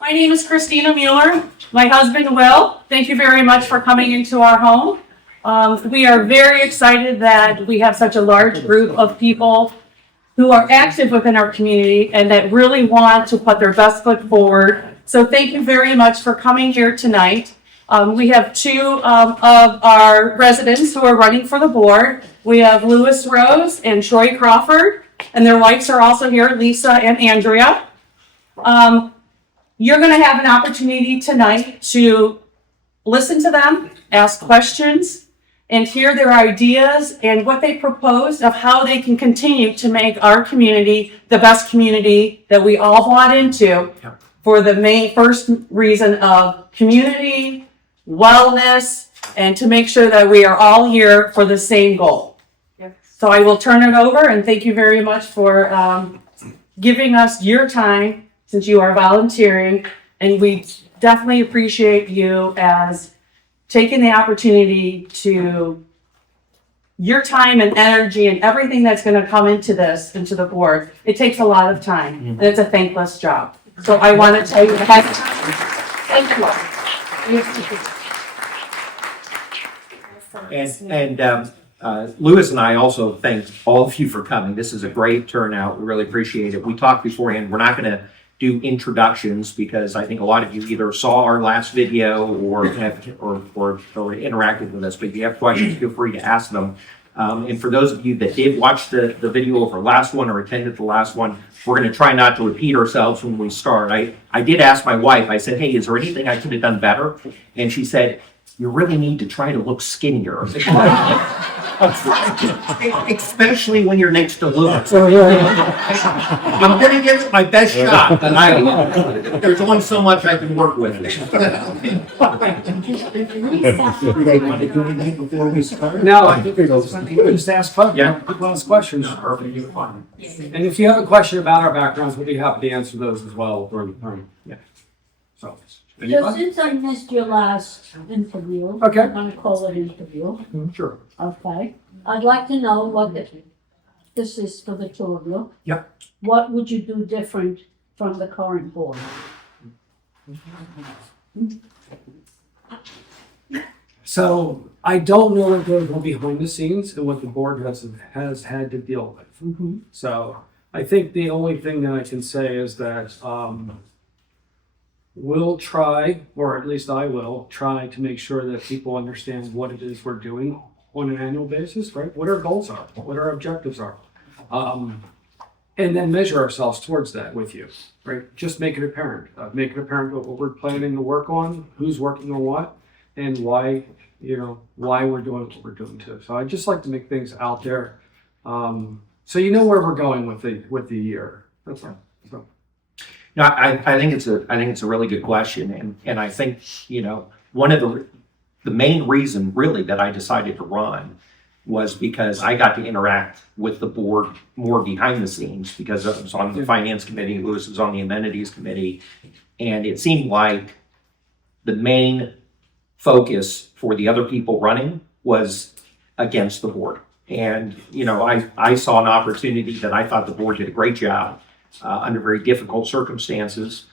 My name is Christina Mueller. My husband, Will. Thank you very much for coming into our home. We are very excited that we have such a large group of people who are active within our community and that really want to put their best foot forward. So thank you very much for coming here tonight. We have two of our residents who are running for the board. We have Lewis Rose and Troy Crawford, and their wives are also here, Lisa and Andrea. You're going to have an opportunity tonight to listen to them, ask questions, and hear their ideas and what they propose of how they can continue to make our community the best community that we all bought into for the main first reason of community, wellness, and to make sure that we are all here for the same goal. So I will turn it over, and thank you very much for giving us your time since you are volunteering, and we definitely appreciate you as taking the opportunity to your time and energy and everything that's going to come into this, into the board. It takes a lot of time, and it's a thankless job. So I want to tell you ahead of time, thank you. And Lewis and I also thank all of you for coming. This is a great turnout. We really appreciate it. We talked beforehand. We're not going to do introductions because I think a lot of you either saw our last video or interacted with us. But if you have questions, feel free to ask them. And for those of you that did watch the video of our last one or attended the last one, we're going to try not to repeat ourselves when we start. I did ask my wife, I said, hey, is there anything I could have done better? And she said, you really need to try to look skinnier. Especially when you're next to Lewis. I'm going to give it my best shot, but there's only so much I can work with. Before we start? No, I think we'll just ask questions. Yeah. People ask questions. And if you have a question about our backgrounds, we'll be happy to answer those as well during the time. Yeah. So, So since I missed your last interview, Okay. I'm gonna call it interview, sure. okay? I'd like to know what this is for the two of you. Yep. What would you do different from the current board? So I don't know what goes on behind the scenes and what the board has had to deal with. So I think the only thing that I can say is that we'll try, or at least I will try to make sure that people understand what it is we're doing on an annual basis, right? What our goals are, what our objectives are. And then measure ourselves towards that with you, right? Just make it apparent. Make it apparent what we're planning to work on, who's working on what, and why, why we're doing what we're doing too. So I'd just like to make things out there, so you know where we're going with the year. That's all. So. No, I think it's a really good question, and I think one of the main reason really that I decided to run was because I got to interact with the board more behind the scenes because I was on the finance committee, Lewis was on the amenities committee, and it seemed like the main focus for the other people running was against the board. And I saw an opportunity that I thought the board did a great job under very difficult circumstances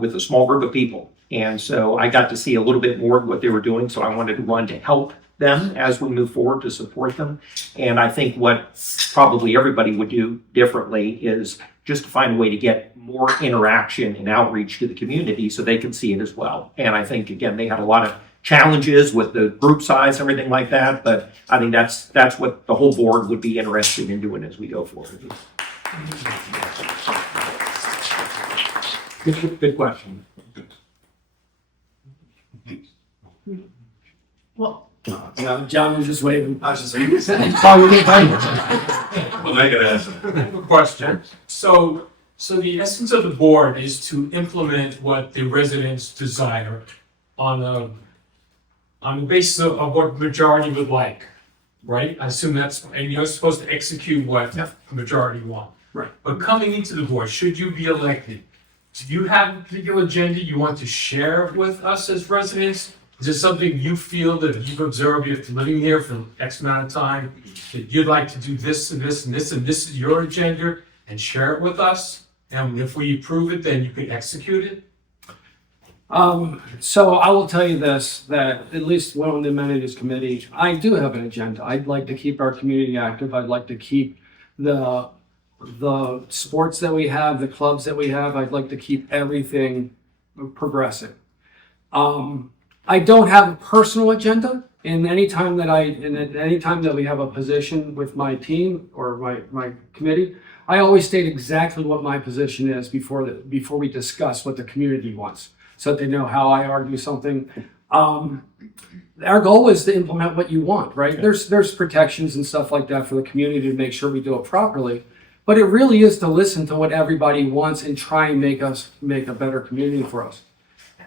with a small group of people. And so I got to see a little bit more of what they were doing. So I wanted to run to help them as we move forward, to support them. And I think what probably everybody would do differently is just to find a way to get more interaction and outreach to the community so they can see it as well. And I think, again, they had a lot of challenges with the group size and everything like that. But I think that's what the whole board would be interested in doing as we go forward. Good question. Well, John was just waving. I was just saying. Oh, you didn't Well, make it answer. I have a question. So the essence of the board is to implement what the residents desire on the basis of what majority would like, right? I assume and you're supposed to execute what the majority want. Right. But coming into the board, should you be elected, do you have a particular agenda you want to share with us as residents? Is it something you feel that you've observed after living here for X amount of time, that you'd like to do this and this and this, and this is your agenda, and share it with us? And if we approve it, then you can execute it? So I will tell you this, that at least on the amenities committee, I do have an agenda. I'd like to keep our community active. I'd like to keep the sports that we have, the clubs that we have. I'd like to keep everything progressing. I don't have a personal agenda. And anytime that we have a position with my team or my committee, I always state exactly what my position is before we discuss what the community wants, so that they know how I argue something. Our goal is to implement what you want, right? There's protections and stuff like that for the community to make sure we do it properly. But it really is to listen to what everybody wants and try and make a better community for us.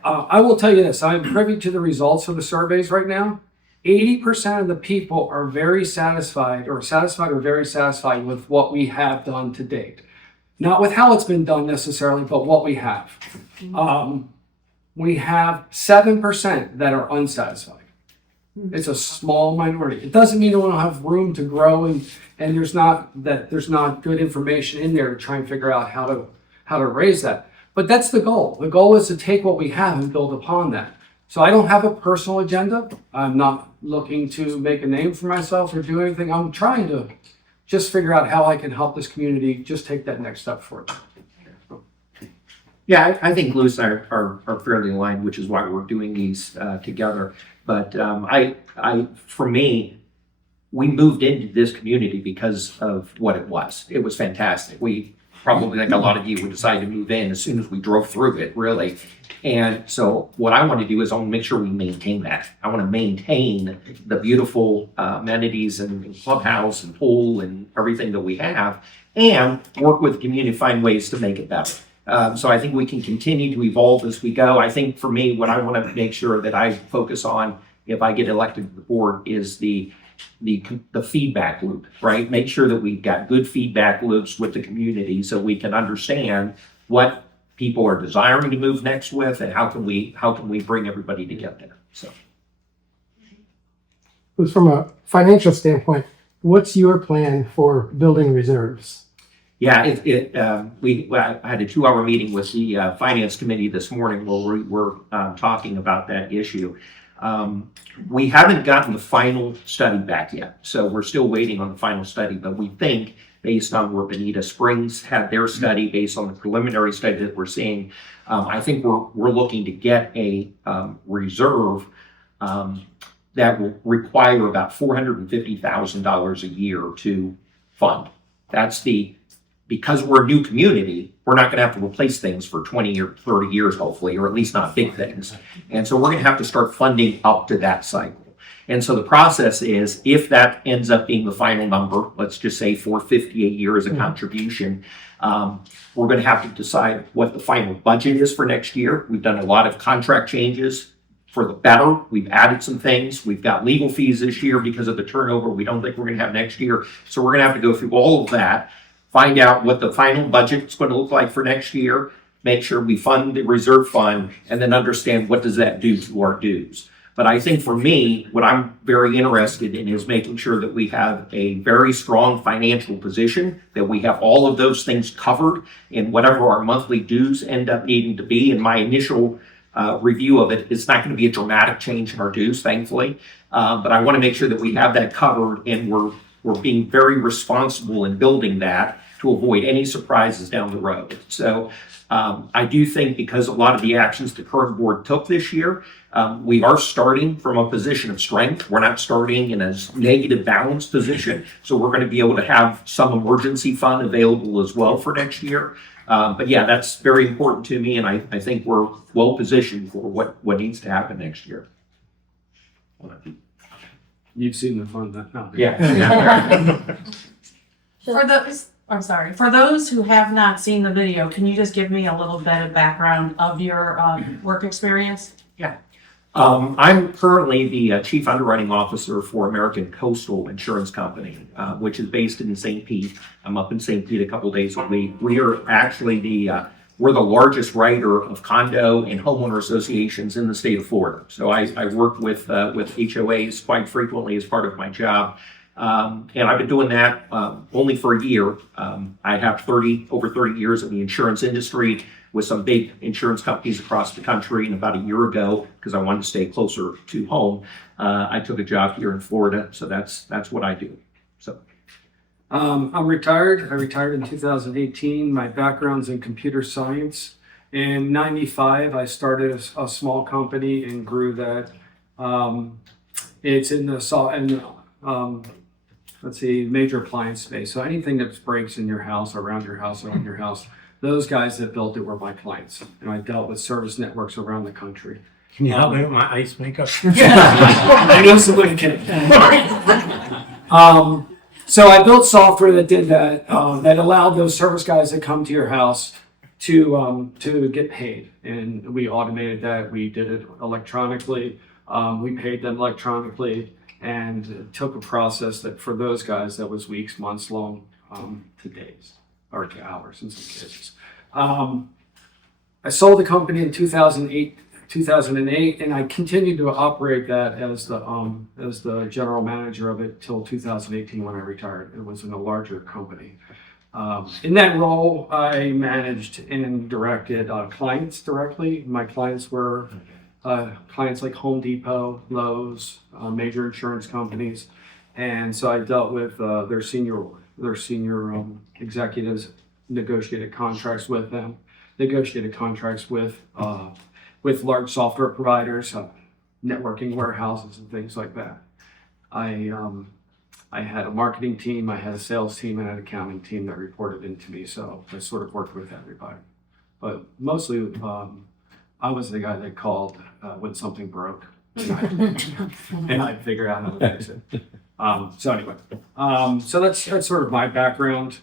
I will tell you this, I'm privy to the results of the surveys right now. 80% of the people are very satisfied or very satisfied with what we have done to date. Not with how it's been done necessarily, but what we have. We have 7% that are unsatisfied. It's a small minority. It doesn't mean we don't have room to grow and there's not good information in there to try and figure out how to raise that. But that's the goal. The goal is to take what we have and build upon that. So I don't have a personal agenda. I'm not looking to make a name for myself or do anything. I'm trying to just figure out how I can help this community just take that next step forward. Yeah, I think Louis and I are fairly aligned, which is why we're doing these together. But for me, we moved into this community because of what it was. It was fantastic. We probably, like a lot of you, would decide to move in as soon as we drove through it, really. And so what I want to do is I want to make sure we maintain that. I want to maintain the beautiful amenities and clubhouse and pool and everything that we have, and work with the community to find ways to make it better. So I think we can continue to evolve as we go. I think for me, what I want to make sure that I focus on if I get elected to the board is the feedback loop, right? Make sure that we've got good feedback loops with the community so we can understand what people are desiring to move next with and how can we bring everybody together. So From a financial standpoint, what's your plan for building reserves? yeah, I had a 2-hour meeting with the finance committee this morning where we were talking about that issue. We haven't gotten the final study back yet, so we're still waiting on the final study, but we think based on where Bonita Springs had their study, based on the preliminary study that we're seeing, I think we're looking to get a reserve that will require about $450,000 a year to fund. Because we're a new community, we're not going to have to replace things for 20 or 30 years, hopefully, or at least not big things. And so we're going to have to start funding up to that cycle. And so the process is, if that ends up being the final number, let's just say $450 a year as a contribution, we're going to have to decide what the final budget is for next year. We've done a lot of contract changes for the better. We've added some things. We've got legal fees this year because of the turnover we don't think we're going to have next year. So we're going to have to go through all of that, find out what the final budget is going to look like for next year, make sure we fund the reserve fund, and then understand what does that do to our dues. But I think for me, what I'm very interested in is making sure that we have a very strong financial position, that we have all of those things covered in whatever our monthly dues end up needing to be. In my initial review of it, it's not going to be a dramatic change in our dues, thankfully. But I want to make sure that we have that covered, and we're being very responsible in building that to avoid any surprises down the road. So I do think, because a lot of the actions the current board took this year, we are starting from a position of strength. We're not starting in a negative balance position. So we're going to be able to have some emergency fund available as well for next year. But yeah, that's very important to me. And I think we're well positioned for what needs to happen next year. You've seen the fund that now. Yeah. For those who have not seen the video, can you just give me a little bit of background of your work experience? Yeah. I'm currently the Chief Underwriting Officer for American Coastal Insurance Company, which is based in St. Pete. I'm up in St. Pete a couple days a week. We are actually we're the largest writer of condo and homeowner associations in the state of Florida. So I work with HOAs quite frequently as part of my job. And I've been doing that only for a year. I have over 30 years in the insurance industry. with some big insurance companies across the country. And about a year ago, because I wanted to stay closer to home, I took a job here in Florida. So that's what I do. So. I'm retired. I retired in 2018. My background's in computer science. In 95, I started a small company and grew that. It's in the major appliance space. So anything that breaks in your house, around your house, around your house, those guys that built it were my clients. And I dealt with service networks around the country. Can you help me with my ice makeup? I know somebody can. So I built software that did that, that allowed those service guys that come to your house to get paid. And we automated that. We did it electronically. We paid them electronically, and it took a process that for those guys that was weeks, months long, to days or to hours in some cases. I sold the company in 2008, and I continued to operate that as the general manager of it till 2018 when I retired. It was in a larger company. In that role, I managed and directed clients directly. My clients were clients like Home Depot, Lowe's, major insurance companies, and so I dealt with their senior executives, negotiated contracts with them, negotiated contracts with large software providers, networking warehouses, and things like that. I had a marketing team, I had a sales team, and an accounting team that reported into me, so I sort of worked with everybody. But mostly, I was the guy that called when something broke, and I'd figure out how to fix it. So anyway, so that's sort of my background.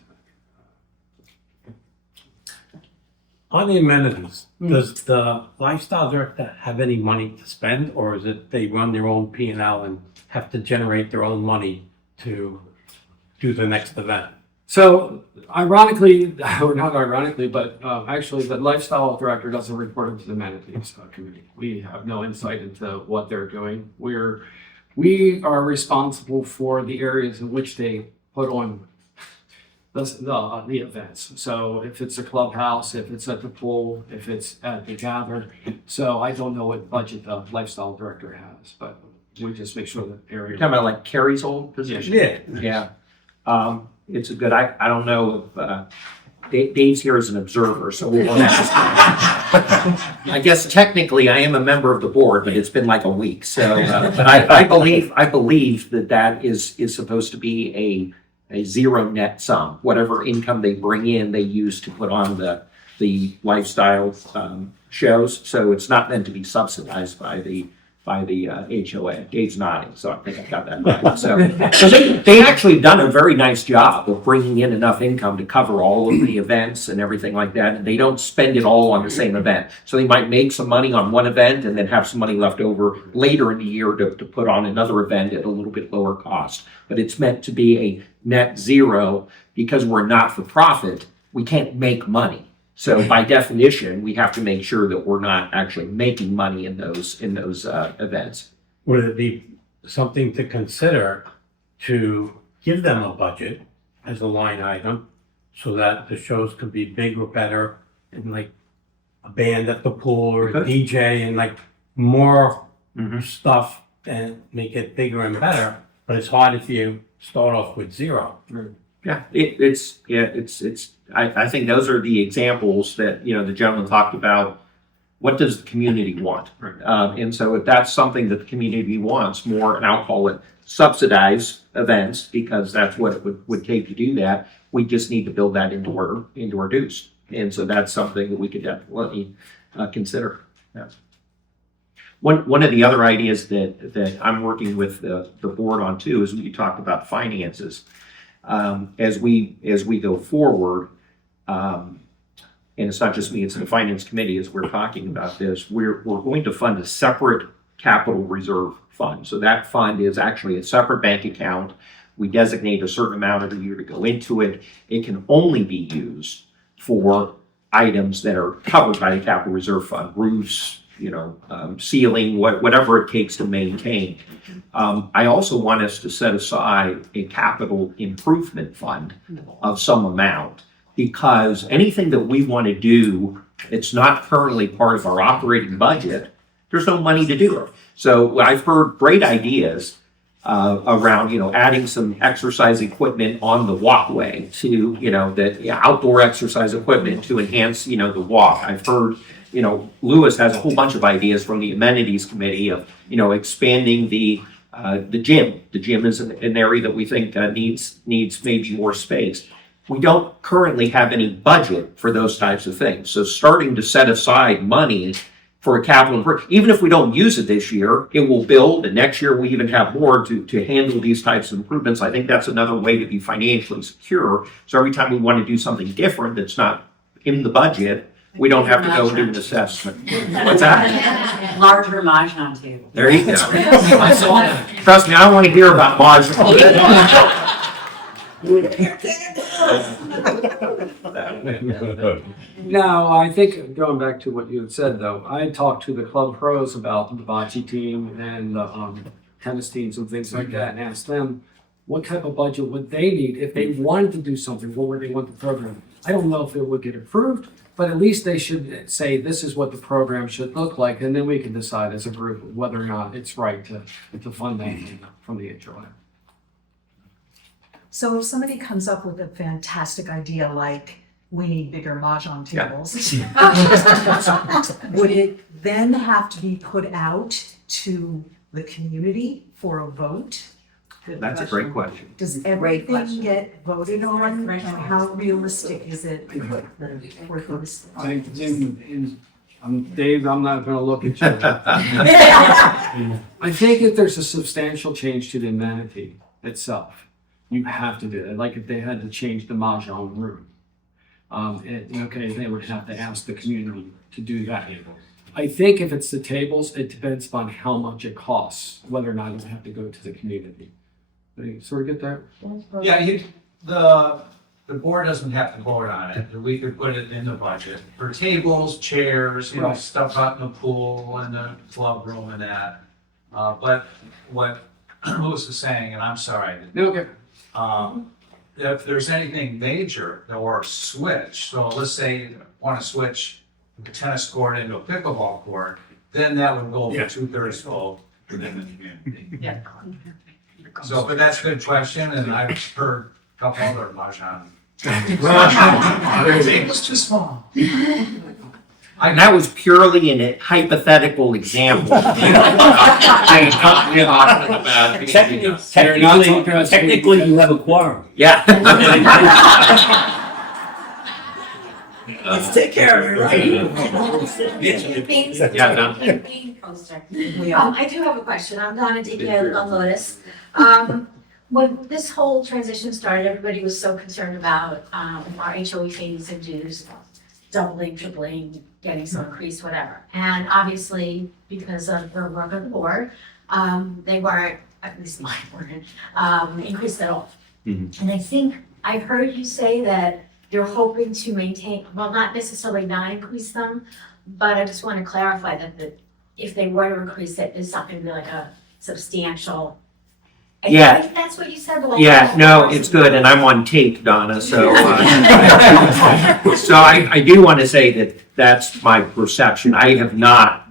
On the amenities, does the lifestyle director have any money to spend, or is it they run their own P&L and have to generate their own money to do the next event? So ironically, or not ironically, but actually the lifestyle director doesn't report into the amenities committee. We have no insight into what they're doing. We are responsible for the areas in which they put on the events. So if it's a clubhouse, if it's at the pool, if it's at the gather. So I don't know what budget the lifestyle director has, but we just make sure that area. You're talking about like Carrie's old position? Yeah. Yeah. It's a good, I don't know if Dave's here as an observer, so we won't ask. I guess technically I am a member of the board, but it's been like a week. So, but I believe that is supposed to be a zero net sum. Whatever income they bring in, they use to put on the lifestyle shows. So it's not meant to be subsidized by the HOA. Dave's nodding, so I think I got that right. So they've actually done a very nice job of bringing in enough income to cover all of the events and everything like that. And they don't spend it all on the same event. So they might make some money on one event and then have some money left over later in the year to put on another event at a little bit lower cost. But it's meant to be a net zero because we're not for profit. We can't make money. So by definition, we have to make sure that we're not actually making money in those events. Would it be something to consider to give them a budget as a line item so that the shows could be bigger, better, and like a band at the pool or a DJ and like more stuff and make it bigger and better? But it's hard if you start off with zero. Yeah, I think those are the examples that, the gentleman talked about. What does the community want? And so if that's something that the community wants more, and I'll call it subsidized events, because that's what it would take to do that, we just need to build that into our dues. And so that's something that we could definitely consider. Yeah. One of the other ideas that I'm working with the board on too is we talk about finances. As we go forward, and it's not just me, it's the finance committee as we're talking about this, we're going to fund a separate capital reserve fund. So that fund is actually a separate bank account. We designate a certain amount every year to go into it. It can only be used for items that are covered by the capital reserve fund, roofs, ceiling, whatever it takes to maintain. I also want us to set aside a capital improvement fund of some amount, because anything that we want to do it's not currently part of our operating budget, there's no money to do it. So I've heard great ideas around, adding some exercise equipment on the walkway to, outdoor exercise equipment to enhance, the walk. I've heard, Lewis has a whole bunch of ideas from the amenities committee of, expanding the gym. The gym is an area that we think needs maybe more space. We don't currently have any budget for those types of things. So starting to set aside money for a capital improvement, even if we don't use it this year, it will build, and next year we even have more to handle these types of improvements. I think that's another way to be financially secure. So every time we want to do something different that's not in the budget, we don't have to go and do an assessment. What's that? Larger mahjong table. There you go. I saw that. Trust me, I don't want to hear about mahjong. No, I think going back to what you had said though, I had talked to the club pros about the bocce team and the tennis teams and things like that, and asked them what type of budget would they need if they wanted to do something. What would they want the program? I don't know if it would get approved, but at least they should say this is what the program should look like, and then we can decide as a group whether or not it's right to fund that from the HOA. So if somebody comes up with a fantastic idea like we need bigger mahjong tables, would it then have to be put out to the community for a vote? That's a great question. Does everything get voted on? And how realistic is it for those? Dave, I'm not going to look at you. I think if there's a substantial change to the amenity itself, you have to do it. Like if they had to change the mahjong room, they would have to ask the community to do that. I think if it's the tables, it depends upon how much it costs, whether or not it would have to go to the community. You sort of get that? Yeah, the board doesn't have to vote on it. We could put it in the budget for tables, chairs, Right. stuff out in the pool and the club room and that. But what Lewis is saying, and I'm sorry, Okay. if there's anything major or switch, so let's say you want to switch a tennis court into a pickleball court, then that would go for 2/3 vote within the community. Yeah. So, but that's a good question, and I've heard a couple other mahjong. It was too small. And that was purely a hypothetical example. Technically, you have a quorum. Yeah. Let's take care of it, right? Yeah, no. I do have a question. I'm Donna DK on Lotus. When this whole transition started, everybody was so concerned about our HOA fees and dues doubling, tripling, getting some increase, whatever. And obviously, because of the work of the board, they weren't, at least mine weren't, increased at all. Mhm. And I think I heard you say that you're hoping to maintain, well, not necessarily not increase them, but I just want to clarify that if they were to increase it, it's not going to be like a substantial. Yeah. I think that's what you said. But Yeah, no, it's good, and I'm on tape, Donna, so. So I do want to say that that's my perception. I have not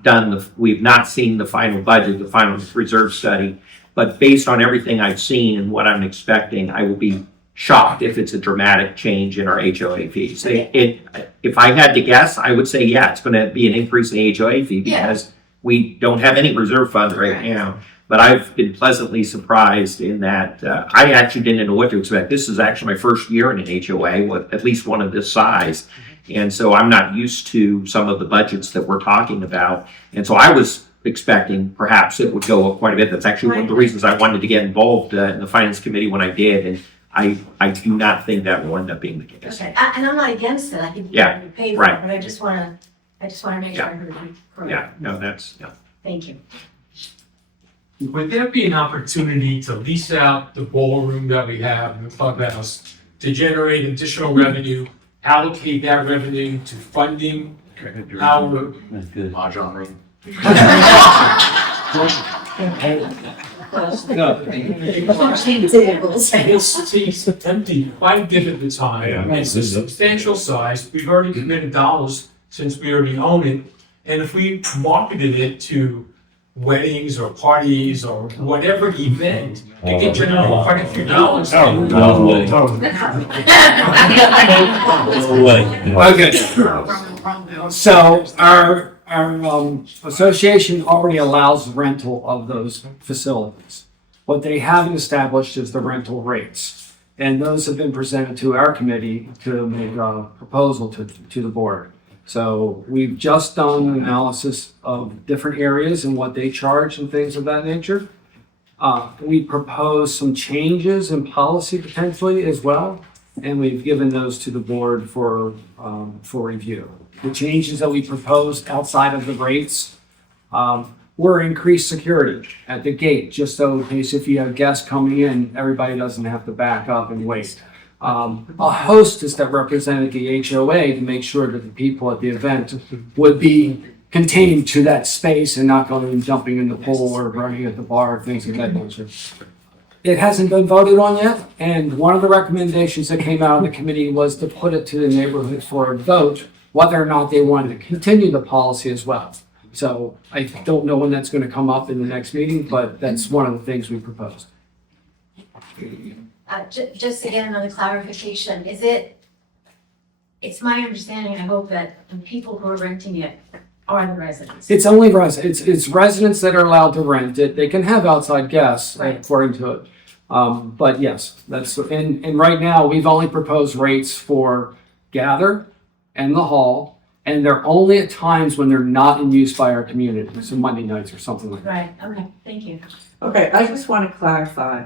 we've not seen the final budget, the final reserve study, but based on everything I've seen and what I'm expecting, I will be shocked if it's a dramatic change in our HOA fees. If I had to guess, I would say, yeah, it's going to be an increase in the HOA fee because we don't have any reserve funds right now. But I've been pleasantly surprised in that I actually didn't know what to expect. This is actually my first year in an HOA with at least one of this size. And so I'm not used to some of the budgets that we're talking about. And so I was expecting perhaps it would go up quite a bit. That's actually one of the reasons I wanted to get involved in the finance committee when I did. And I do not think that will end up being the case. Okay, and I'm not against it. I think you pay for it, but I just want to make sure I heard you correctly. Yeah, no, that's, yeah. Thank you. Would there be an opportunity to lease out the ballroom that we have in the clubhouse to generate additional revenue, allocate that revenue to funding our Mahjong room. It's empty quite a bit at the time. It's a substantial size. We've already committed dollars since we already own it. And if we marketed it to weddings or parties or whatever event, it could generate quite a few dollars. Okay. So our association already allows rental of those facilities. What they haven't established is the rental rates. And those have been presented to our committee to make a proposal to the board. So we've just done an analysis of different areas and what they charge and things of that nature. We propose some changes in policy potentially as well, and we've given those to the board for review. The changes that we proposed outside of the rates were increased security at the gate, just so in case if you have guests coming in, everybody doesn't have to back up and wait. A hostess that represented the HOA to make sure that the people at the event would be contained to that space and not going and jumping in the pool or running at the bar, things of that nature. It hasn't been voted on yet, and one of the recommendations that came out of the committee was to put it to the neighborhood for a vote, whether or not they wanted to continue the policy as well. So I don't know when that's going to come up in the next meeting, but that's one of the things we proposed. Just to get another clarification, it's my understanding, I hope, that the people who are renting it are the residents. It's only it's residents that are allowed to rent it. They can have outside guests according to it. But yes, and right now we've only proposed rates for gather and the hall, and they're only at times when they're not in use by our community, so Monday nights or something like that. Right, okay, thank you. Okay, I just want to clarify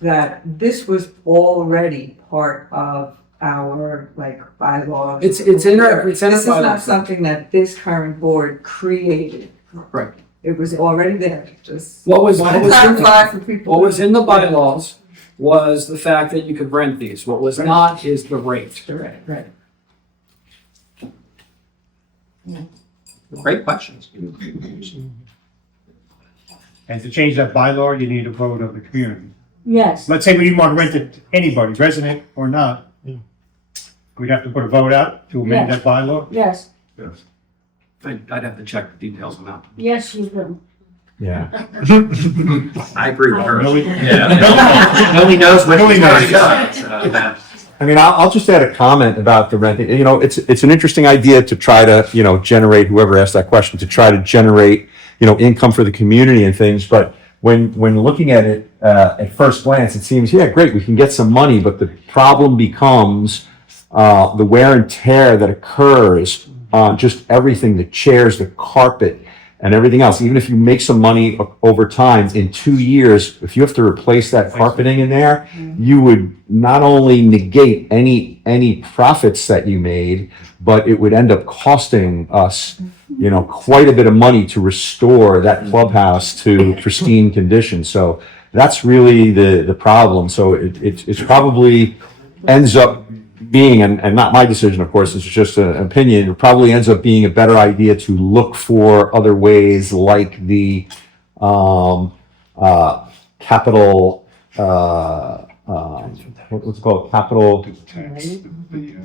that this was already part of our bylaws. It's in our This is not bylaws. something that this current board created. Right. It was already there, just. What was in Clarify for people. What was in the bylaws was the fact that you could rent these. What was not is the rate. Right. Great questions. And to change that bylaw, you need a vote of the community. Yes, Let's say we didn't want to rent it to anybody, resident or not. We'd have to put a vote out to amend that bylaw. yes, I'd have to check the details on that. yes, you do. Yeah. I agree with her. Really? Yeah. Nobody knows what Nobody he's knows. got. I mean, I'll just add a comment about the renting. You know, it's an interesting idea to try to, generate, whoever asked that question, to try to generate, income for the community and things. But when looking at it at first glance, it seems, yeah, great, we can get some money. But the problem becomes the wear and tear that occurs on just everything, the chairs, the carpet, and everything else. Even if you make some money over time, in 2 years, if you have to replace that carpeting in there, you would not only negate any profits that you made, but it would end up costing us, quite a bit of money to restore that clubhouse to pristine condition. So that's really the problem. So it's probably ends up being, and not my decision, of course, it's just an opinion, it probably ends up being a better idea to look for other ways like the capital, what's it called? Capital,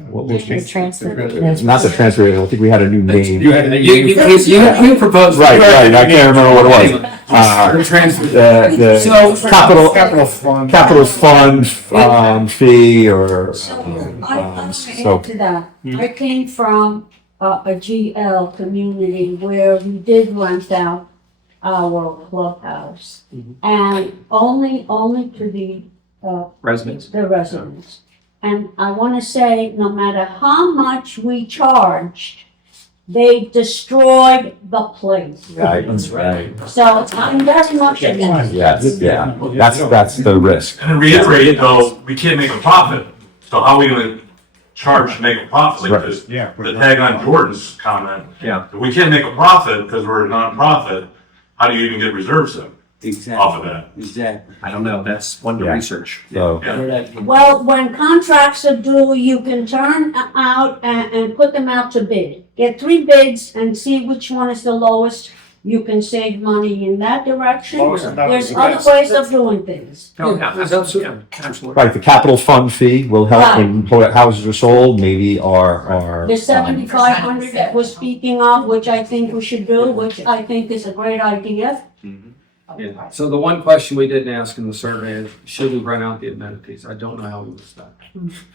what was it? Not the transfer, I think we had a new name. You proposed. Right, I can't remember what it was. The capital fund fee or. I want to add to that. I came from a GL community where we did rent out our clubhouse, and only to the Residents. the residents. And I want to say, no matter how much we charged, they destroyed the place. Right, that's right. So I'm very much against it. Yes, yeah, that's the risk. And to reiterate, though, we can't make a profit, so how are we gonna charge to make a profit? Like this, the tag on Jordan's comment. Yeah. If we can't make a profit because we're a nonprofit, how do you even get reserves in off of that? Exactly. I don't know. That's one to research. So, Well, when contracts are due, you can turn out and put them out to bid. Get 3 bids and see which one is the lowest, you can save money in that direction. Most of that There's is other right. ways of doing things. No, absolutely. Absolutely. Right, the capital fund fee will help when houses are sold, maybe our. The 7,500 that we're speaking of, which I think we should do, which I think is a great idea. Yeah. So the one question we didn't ask in the survey is, should we rent out the amenities? I don't know how we would start.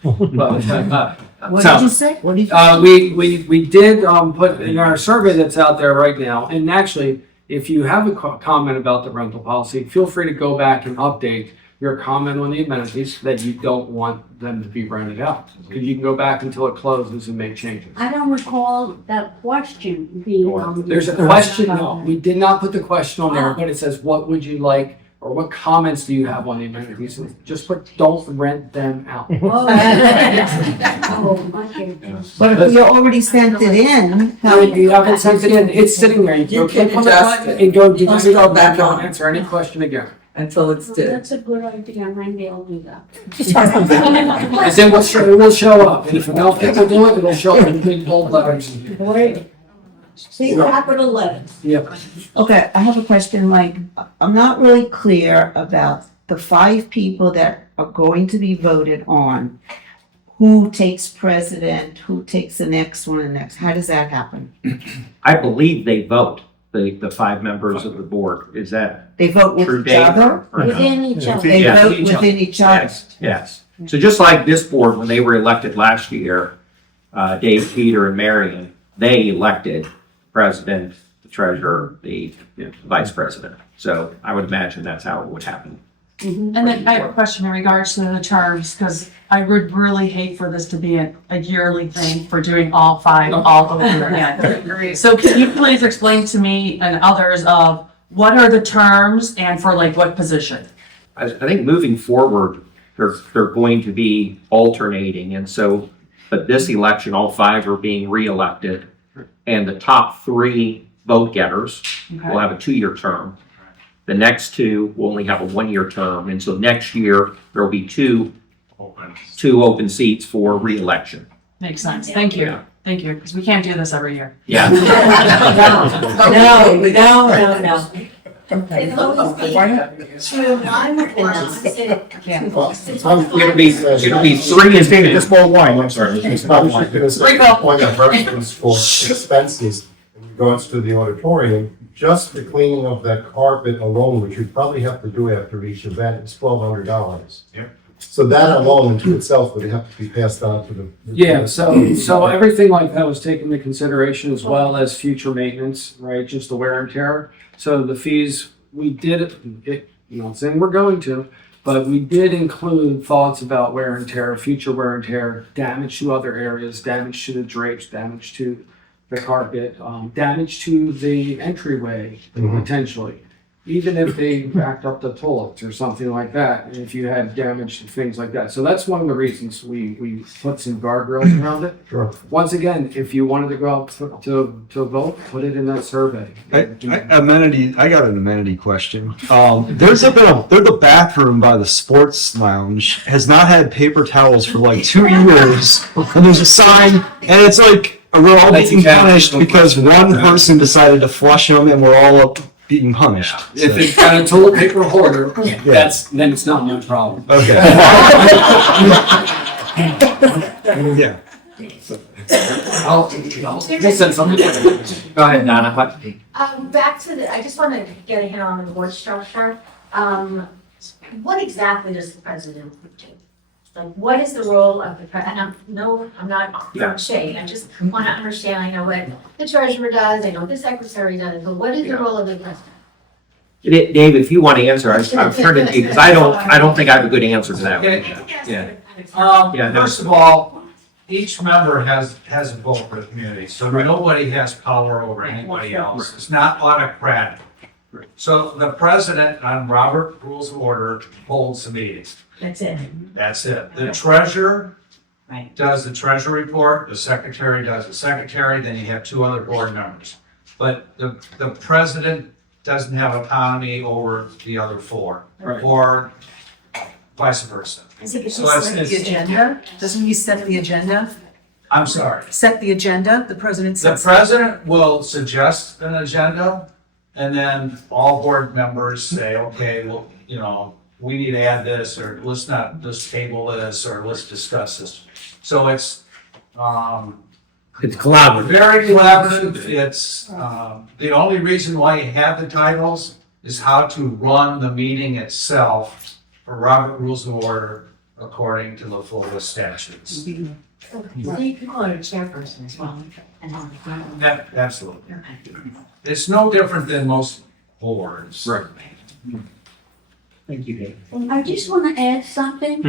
What did you say? What did you We did, put in our survey that's out there right now, and actually, if you have a comment about the rental policy, feel free to go back and update your comment on the amenities that you don't want them to be rented out. Because you can go back until it closes and make changes. I don't recall that question being on. There's a question, no, we did not put the question on there, but it says, what would you like, or what comments do you have on the amenities? And just put, don't rent them out. Oh, okay. But if you already sent it in, No, you haven't sent it in, it's sitting there, you You can can click on the adjust button it. and go, just Just go go back back and on. answer any question again. until it's due. That's a good idea, maybe I'll do that. And then it will show up, and if enough people do it, it'll show up in big bold letters. Great. See, capital letters. Yep. Okay, I have a question, like, I'm not really clear about the 5 people that are going to be voted on. Who takes president, who takes the next one and next, how does that happen? I believe they vote, the 5 members of the board. Is that They vote with true, each Dave? other? or no? Within each other. They Yeah. vote within each other? Yes, yes. So just like this board, when they were elected last year, Dave, Peter, and Marion, they elected president, the treasurer, the vice president. So I would imagine that's how it would happen. And then I have a question in regards to the terms, because I would really hate for this to be a yearly thing for doing all 5 all over again. So can you please explain to me and others of what are the terms and for like what position? I think moving forward, they're going to be alternating. And so, but this election, all 5 are being reelected. And the top 3 vote getters will have a 2-year term. The next 2 will only have a 1-year term. And so next year, there will be two open seats for reelection. Makes sense. Thank you. Thank you, because we can't do this every year. Yeah. No. It'll be 3 and 2. Just more wine, I'm sorry. Point of reference for expenses, when you go into the auditorium, just the cleaning of that carpet alone, which you'd probably have to do after each event, is $1,200. Yep. So that alone into itself would have to be passed on to the. Yeah, so everything like that was taken into consideration as well as future maintenance, right? Just the wear and tear. So the fees, we did, I'm not saying we're going to, but we did include thoughts about wear and tear, future wear and tear, damage to other areas, damage to the drapes, damage to the carpet, damage to the entryway, potentially. Even if they backed up the toilets or something like that, if you had damage and things like that. So that's one of the reasons we put some guardrails around it. Sure. Once again, if you wanted to go out to vote, put it in that survey. I got an amenity question. There's the bathroom by the sports lounge has not had paper towels for like 2 years, and there's a sign, and it's like we're all being punished because one person decided to flush them, and we're all being punished. If it's got a toilet paper hoarder, then it's not my problem. Okay. Yeah. I'll send something. Go ahead, Donna. Back to I just want to get a handle on the board structure. What exactly does the president do? Like, what is the role of the president? I'm not throwing shade. I just want to understand. I know what the treasurer does. I know what the secretary does. But what is the role of the president? Dave, if you want to answer, I'm turning to you because I don't think I have a good answer to that one. Yeah. Yeah, no. First of all, each member has a vote for the community, so nobody has power over anybody else. It's not autocratic. So the president, on Robert Rules of Order, holds the meetings. That's it. That's it. The treasurer does the treasury report, the secretary does the secretary, then you have 2 other board members. But the president doesn't have autonomy over the other 4, or vice versa. Doesn't he So set the agenda? Doesn't he set the agenda? I'm sorry. Set the agenda? The president The sets. president will suggest an agenda, And then all board members say, okay, well, we need to add this, or let's table this, or let's discuss this. So it's collaborative. very collaborative. It's, the only reason why you have the titles is how to run the meeting itself for Robert Rules of Order according to the Florida statutes. So you can call it a chairperson as well. Absolutely. It's no different than most boards. Right. Thank you, Dave. I just want to add something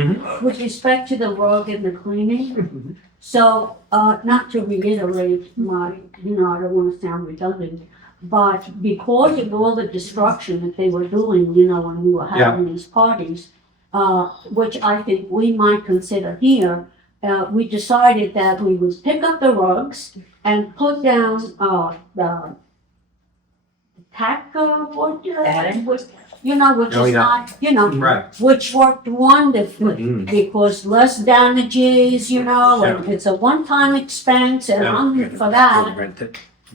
with respect to the rug and the cleaning. So, not to reiterate my, I don't want to sound redundant, but because of all the destruction that they were doing, when we were having these parties, which I think we might consider here, we decided that we would pick up the rugs and put down the tack wood, which is not, Right. which worked wonderfully because less damages, and it's a one-time expense, and I'm for that,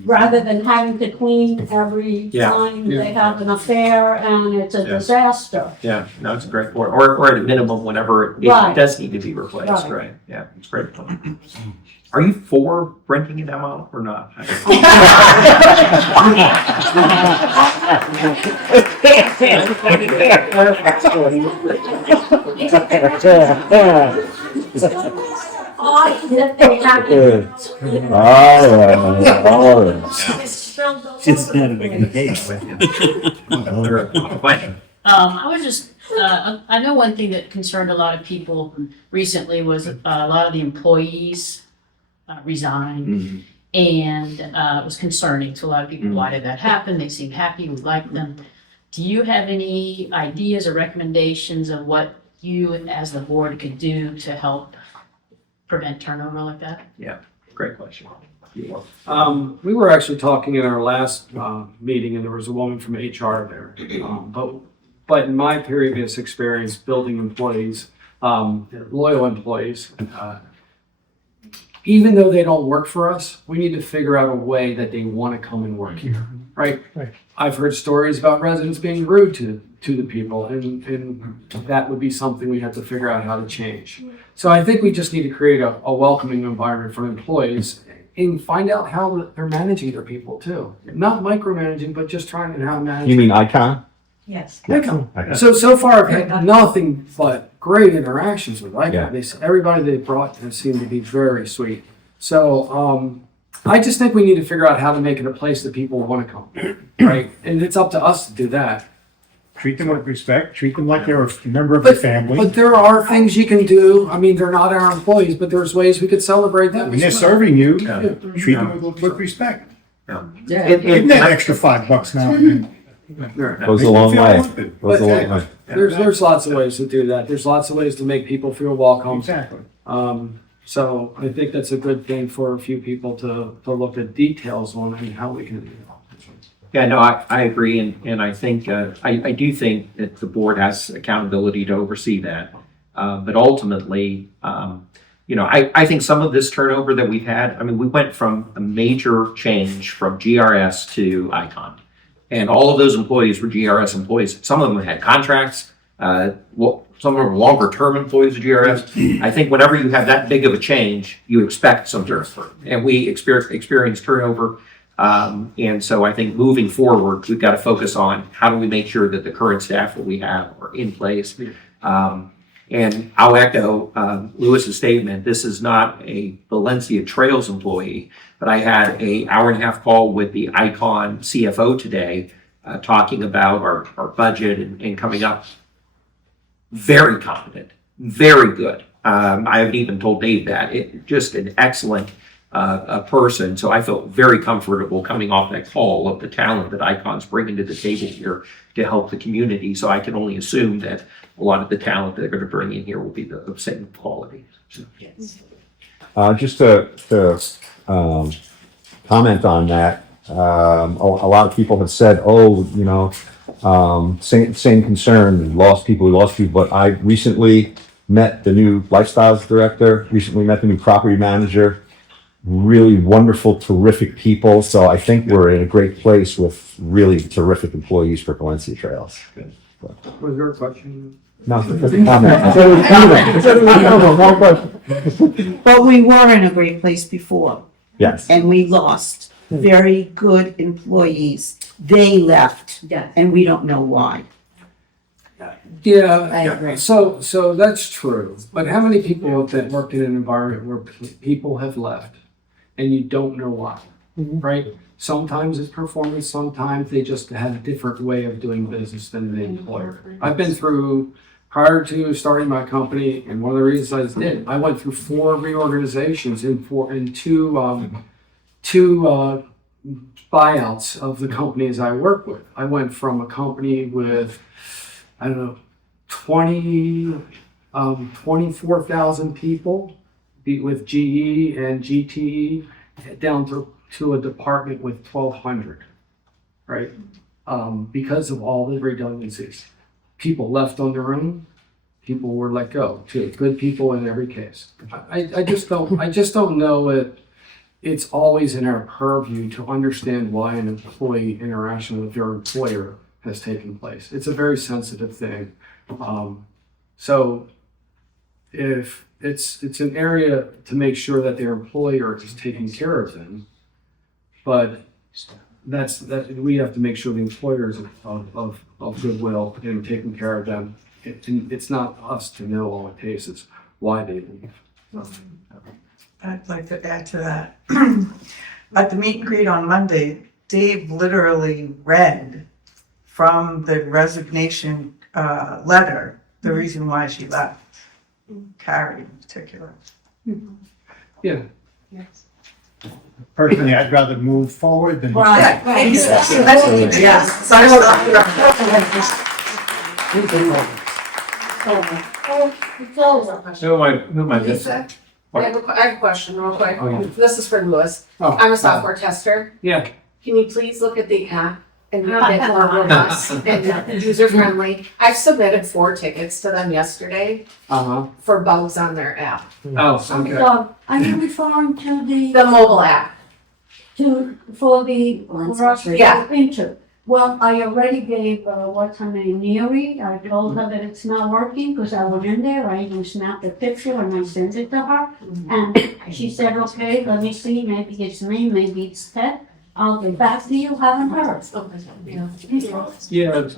rather than having to clean every time they have an affair and it's a disaster. Yeah, no, it's a great point. Or at a minimum, whenever it Right. does need to be replaced, right? Yeah, it's great. Are you for renting it out or not? Just had a big case with you. I was just, I know one thing that concerned a lot of people recently was a lot of the employees resigned. And it was concerning to a lot of people. Why did that happen? They seemed happy, we liked them. Do you have any ideas or recommendations of what you as the board could do to help prevent turnover like that? Yeah, great question. We were actually talking in our last meeting, and there was a woman from HR there. But in my previous experience building employees, loyal employees, even though they don't work for us, we need to figure out a way that they want to come and work here, right? I've heard stories about residents being rude to the people, and that would be something we have to figure out how to change. So I think we just need to create a welcoming environment for employees and find out how they're managing their people too. Not micromanaging, but just trying to how to manage. You mean Icon? Yes. Icon. Okay. So far I've had nothing but great interactions with Icon. Yeah. Everybody they brought has seemed to be very sweet. So I just think we need to figure out how to make it a place that people want to come, right? And it's up to us to do that. Treat them with respect, treat them like they're a member of the family. But there are things you can do. I mean, they're not our employees, but there's ways we could celebrate them. When they're serving you, treat them with respect. Yeah. Give them that extra $5 now and then. Goes a long way. Goes a long way. There's lots of ways to do that. There's lots of ways to make people feel welcome. Exactly. So I think that's a good thing for a few people to look at details on and how we can do that. Yeah, no, I agree, and I think, I do think that the board has accountability to oversee that. But ultimately, I think some of this turnover that we've had, I mean, we went from a major change from GRS to Icon. And all of those employees were GRS employees. Some of them had contracts, some of them were longer term employees of GRS. I think whenever you have that big of a change, you expect some turnover. And we experienced turnover. And so I think moving forward, we've got to focus on how do we make sure that the current staff that we have are in place. And I'll echo Lewis's statement. This is not a Valencia Trails employee, but I had an hour-and-a-half call with the Icon CFO today, talking about our budget and coming up. Very competent, very good. I haven't even told Dave that. Just an excellent person. So I felt very comfortable coming off that call of the talent that Icon's bringing to the table here to help the community. So I can only assume that a lot of the talent that they're going to bring in here will be the same quality. So. Just to comment on that, a lot of people have said, same concern, we lost people, but I recently met the new lifestyles director, recently met the new property manager. really wonderful, terrific people. So I think we're in a great place with really terrific employees for Valencia Trails. Was there a question? No, it's a comment. I said it was a comment. I said it was a comment. One question. But we were in a great place before. Yes. And we lost very good employees. They left. Yeah. And we don't know why. Yeah, so that's true. But how many people have worked in an environment where people have left and you don't know why, right? Sometimes it's performance, sometimes they just had a different way of doing business than the employer. I've been through, prior to starting my company, and one of the reasons I went through 4 reorganizations and two buyouts of the companies I work with. I went from a company with, 24,000 people with GE and GTE down to a department with 1,200, right? Because of all the redundancies. People left on their own, people were let go too. Good people in every case. I just don't know it. It's always in our purview to understand why an employee interaction with their employer has taken place. It's a very sensitive thing. So if it's an area to make sure that their employer is taking care of them, but that we have to make sure the employers of goodwill and taking care of them. It's not us to know all the cases why they leave. I'd like to add to that. At the meet and greet on Monday, Dave literally read from the resignation letter the reason why she left. Carrie in particular. Yeah. Yes. Personally, I'd rather move forward than. Right. Yes. So Who am I missing? I have a question real quick. Oh, yeah. This is for Lewis. Oh, I'm a software tester. Yeah. Can you please look at the app and make it more robust and user friendly? I submitted 4 tickets to them yesterday for bugs on their app. Oh, okay. So, are you referring to The mobile app. for the Yeah. Into? Well, I already gave, what's her name, Neary, I told her that it's not working, because I went in there, I even snapped a picture and I sent it to her. And she said, okay, let me see, maybe it's me, maybe it's Ted, I'll get back to you, haven't heard. Yeah,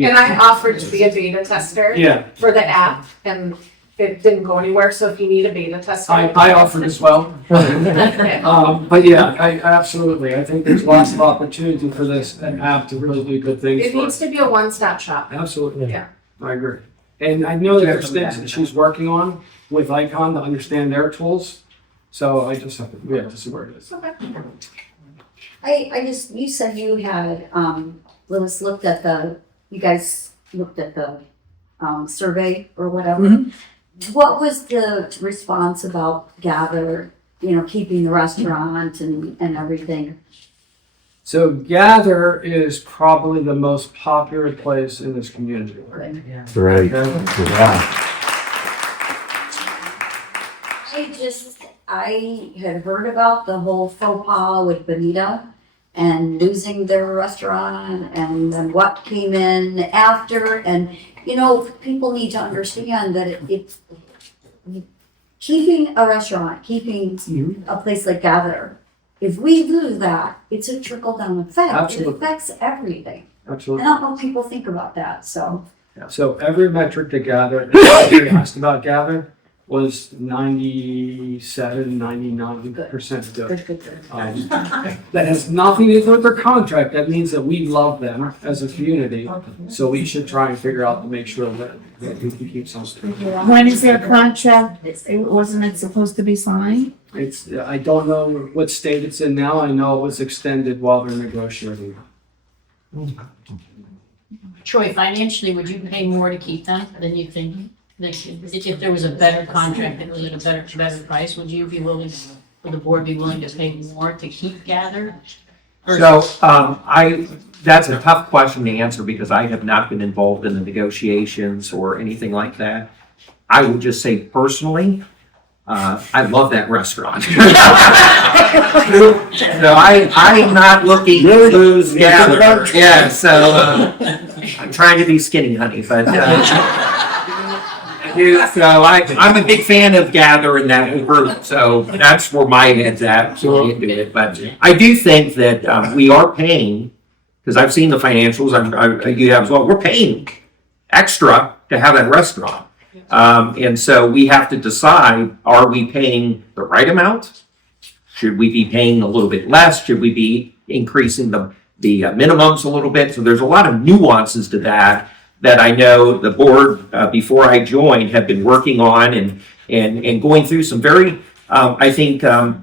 And I offered to be a beta tester for the app, and it didn't go anywhere. So if you need a beta tester, I offered as well. But yeah, I absolutely. I think there's lots of opportunity for this app to really do good things. It needs to be a one-stop shop. Absolutely. Yeah. I agree. And I know that there's things that she's working on with Icon to understand their tools. So I just have to, we have to see where it is. Okay. You said you had, Lewis you guys looked at the, survey or whatever. What was the response about Gather, keeping the restaurant and everything? So Gather is probably the most popular place in this community. Right. Okay. Yeah. I had heard about the whole faux pas with Bonita and losing their restaurant and then what came in after. And, people need to understand that it's keeping a restaurant, keeping a place like Gather. If we lose that, it's a trickle-down effect. Absolutely. It affects everything. Absolutely. I don't know if people think about that, so. So every metric to Gather, that asked about Gather, was 97, 99% good. Good. That has nothing to do with their contract. That means that we love them as a community. So we should try and figure out to make sure that we can keep something. When is their contract? Wasn't it supposed to be signed? I don't know what state it's in now. I know it was extended while they're negotiating. Troy, financially, would you pay more to keep them than you think? If there was a better contract that was at a better price, would the board be willing to pay more to keep Gather? So, that's a tough question to answer because I have not been involved in the negotiations or anything like that. I would just say personally, I love that restaurant. So I'm not looking to lose Gather. Yeah, so I'm trying to be skinny, honey, but I'm a big fan of Gather and that group, so that's where my head's at. So into it. But I do think that we are paying, because I've seen the financials. You have as well. We're paying extra to have that restaurant. And so we have to decide, are we paying the right amount? Should we be paying a little bit less? Should we be increasing the minimums a little bit? So there's a lot of nuances to that I know the board, before I joined, have been working on and going through some very, I think,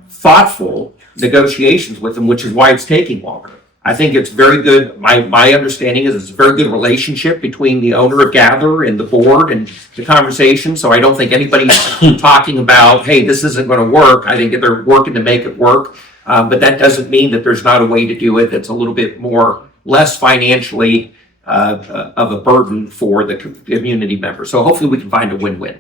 thoughtful negotiations with them, which is why it's taking longer. I think it's very good. My understanding is it's a very good relationship between the owner of Gather and the board and the conversation. So I don't think anybody's talking about, hey, this isn't going to work. I think that they're working to make it work. But that doesn't mean that there's not a way to do it that's a little bit less financially of a burden for the community members. So hopefully we can find a win-win.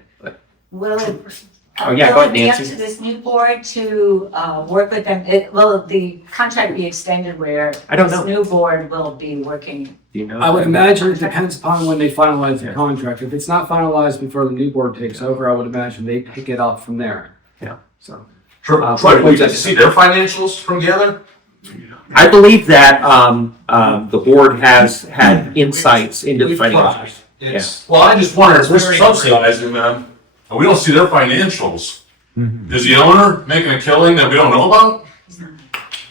Will it, Oh, yeah, go will ahead, it be up Nancy. to this new board to work with them? Will the contract be extended where I don't this know. new board will be working? Do you know? I would imagine it depends upon when they finalize the contract. If it's not finalized before the new board takes over, I would imagine they pick it up from there. Yeah. So. Troy, we get to see their financials from Gather? I believe that the board has had insights into the financials. Well, I just wonder, if we're subsidizing them, and we don't see their financials. Is the owner making a killing that we don't know about?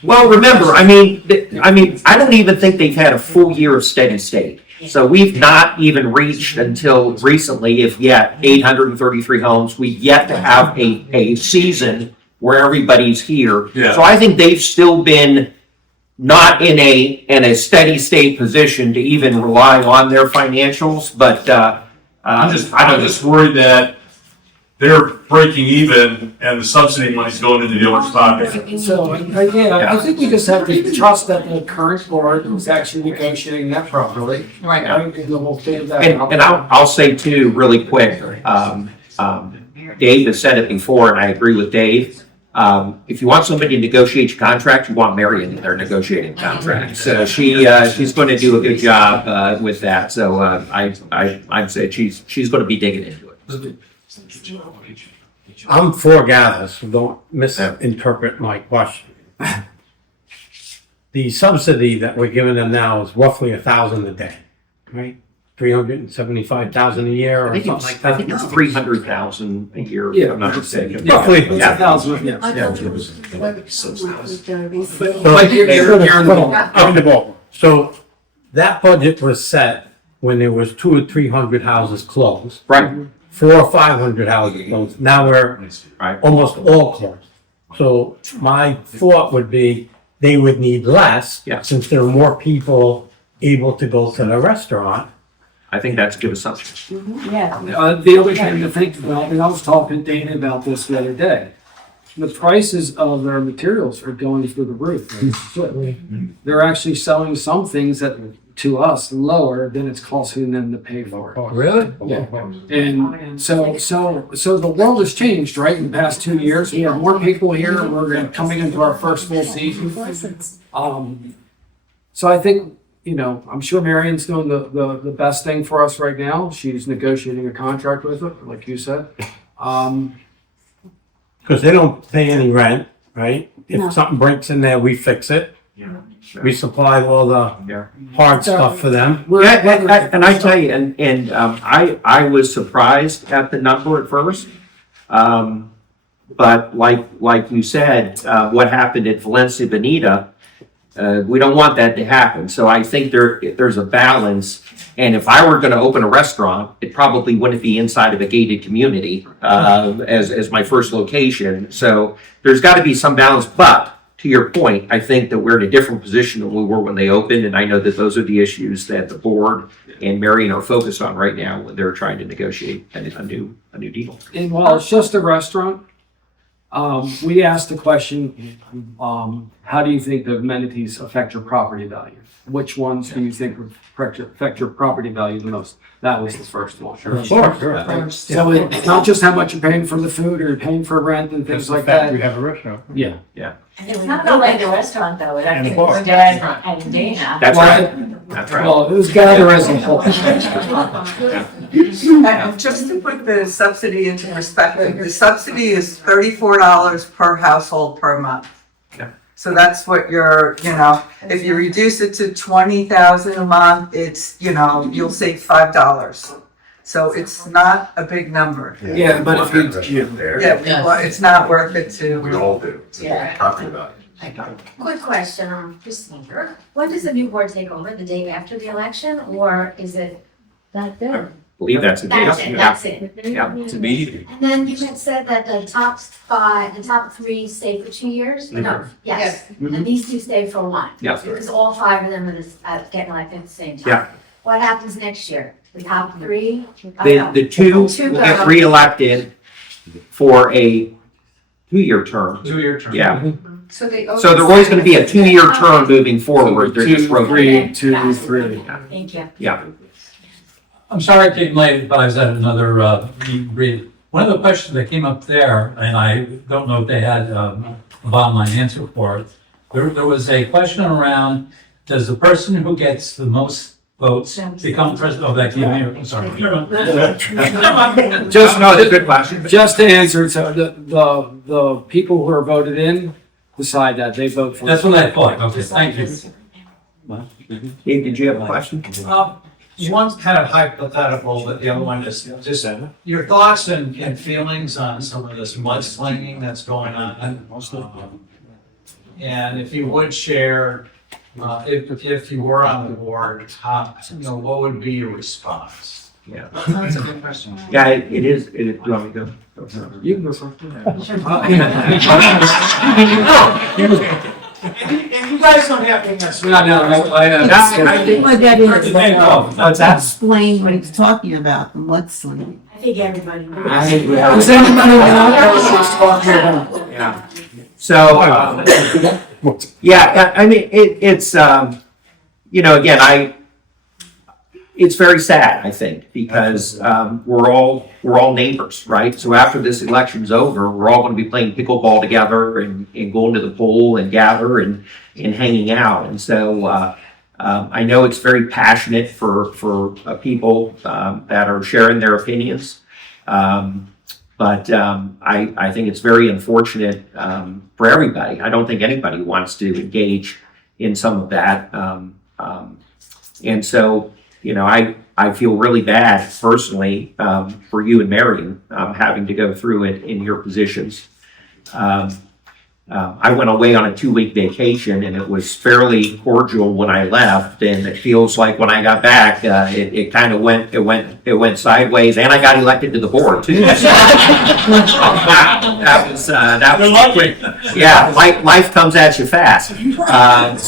Well, remember, I don't even think they've had a full year of steady state. So we've not even reached until recently, if yet, 833 homes. We've yet to have a season where everybody's here. Yeah. So I think they've still been not in a steady state position to even rely on their financials. But I'm just worried that they're breaking even and the subsidy money's going into the owner's pocket. So, again, I think we just have to trust that the current board is actually negotiating that properly. Right. And we'll figure that out. And I'll say too, really quick, Dave has said it before, and I agree with Dave. If you want somebody to negotiate your contract, you want Marion in their negotiating contract. So she's going to do a good job with that. So I'd say she's going to be digging into it. I'm for Gather, so don't misinterpret my question. The subsidy that we're giving them now is roughly $1,000 a day, right? 375,000 a year or something like that. I think it's 300,000 a year. Yeah. If I'm not mistaken. Roughly. It's 1,000, yeah. Like you're in the ball. So that budget was set when there was 200 or 300 houses closed. Right. 400 or 500 houses closed. Now we're almost all closed. So my thought would be they would need less since there are more people able to go to the restaurant. I think that's a good assumption. Yeah. The other thing to think about, and I was talking to Dana about this the other day, the prices of their materials are going through the roof. They're actually selling some things that to us lower than it's costing them to pay for. Really? Yeah. And so the world has changed, right? In the past 2 years, we have more people here. We're coming into our first full season. So I think, I'm sure Marion's doing the best thing for us right now. She's negotiating a contract with it, like you said. Because they don't pay any rent, right? If No. something breaks in there, we fix it. We supply all the hard stuff for them. And I tell you, I was surprised at the number at first. But like you said, what happened at Valencia Bonita, we don't want that to happen. So I think there's a balance. And if I were going to open a restaurant, it probably wouldn't be inside of a gated community as my first location. So there's got to be some balance. But to your point, I think that we're in a different position than we were when they opened. And I know that those are the issues that the board and Marion are focused on right now when they're trying to negotiate a new deal. And while it's just a restaurant, We asked the question, how do you think the amenities affect your property value? Which ones do you think affect your property value the most? That was the first one. Sure. So it's not just how much you're paying for the food or you're paying for rent and things like that. We have a restaurant. Yeah. It's not only the restaurant though, it And the affects bar. Dad and Dana. That's right. That's right. Well, it was gather as a whole. And just to put the subsidy into perspective, the subsidy is $34 per household per month. Yeah. So that's what you're, if you reduce it to 20,000 a month, it's, you'll save $5. So it's not a big number. Yeah, but if you, Yeah, well, it's not worth it to. We all do. Yeah. Property value. Quick question, Christine. When does the new board take over? The day after the election, or is it? That's it. Believe that's a That's it, that's it. Yeah, it's immediate. And then you had said that the top three stay for 2 years? No, yes. And these two stay for one? Yes. Because all five of them are getting elected at the same time? Yeah. What happens next year? The top three? The two will get go. reelected for a 2-year term. 2-year term. Yeah. So they. So there always going to be a 2-year term moving forward. They're just rotating. 3. Thank you. Yeah. I'm sorry I came late, but I was at another meet and greet. One of the questions that came up there, and I don't know if they had a bottom line answer for it. There was a question around, does the person who gets the most votes become president? Oh, that came here, I'm sorry. Just No, it's a good question. Just to answer, so the people who are voted in decide that they vote for. That's what I thought. Okay, thank you. Dave, did you have a question? One's kind of hypothetical, but the other one is just your thoughts and feelings on some of this mudslinging that's going on. And if you would share, if you were on the board, what would be your response? Yeah. That's a good question. Yeah, it is. Do you want me to go? You can go first. And you guys don't have to answer. No, I think what that is, What's that? explain what he's talking about, the mudslinging. I think everybody knows. Does anybody know what he's talking about? Yeah. So, yeah, I mean, it's, again, it's very sad, I think, because we're all neighbors, right? So after this election's over, we're all going to be playing pickleball together and going to the pool and gather and hanging out. And so I know it's very passionate for people that are sharing their opinions. But I think it's very unfortunate for everybody. I don't think anybody wants to engage in some of that. And so, I feel really bad personally for you and Marion having to go through it in your positions. I went away on a 2-week vacation and it was fairly cordial when I left, and it feels like when I got back, it kind of went sideways, and I got elected to the board too. that was lovely. Yeah, life comes at you fast. I